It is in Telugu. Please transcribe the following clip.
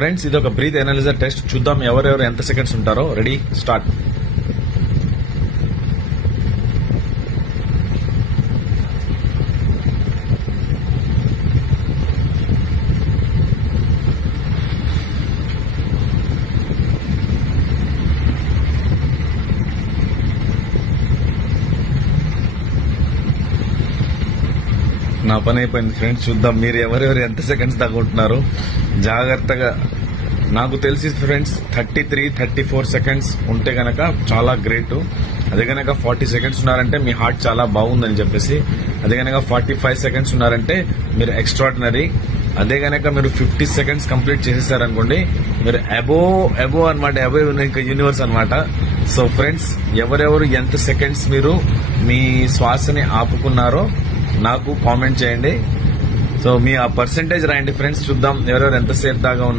ఫ్రెండ్స్ ఇది ఒక బ్రీత్ ఎనాలిజర్ టెస్ట్. చూద్దాం ఎవరెవరు ఎంత సెకండ్స్ ఉంటారో. Ready, start. నా పని అయిపోయింది ఫ్రెండ్స్. చూద్దాం మీరు ఎవరెవరు ఎంత సెకండ్స్ దాకా ఉంటున్నారు. జాగ్రత్తగా. నాకు తెలిసి ఫ్రెండ్స్ 33-34 సెకండ్స్ ఉంటే గనక చాలా గ్రేట్. అదే గనక 40 సెకండ్స్ ఉన్నారంటే మీ హార్ట్ చాలా బాగుందని చెప్పేసి. అదే గనక 45 సెకండ్స్ ఉన్నారంటే మీరు ఎక్స్ట్రాడినరీ. అదే గనక మీరు 50 సెకండ్స్ కంప్లీట్ చేసేసారనుకోండి, మీరు అబో అనమాట. అబో ఇంకా యూనివర్స్ అనమాట. సో ఫ్రెండ్స్ ఎవరెవరు ఎంత సెకండ్స్ మీరు మీ శ్వాసని ఆపుకున్నారో నాకు కామెంట్ చేయండి. సో మీ ఆ పర్సెంటేజ్ రాయండి ఫ్రెండ్స్. చూద్దాం ఎవరెవరు ఎంతసేపు దాకా ఉన్నారు.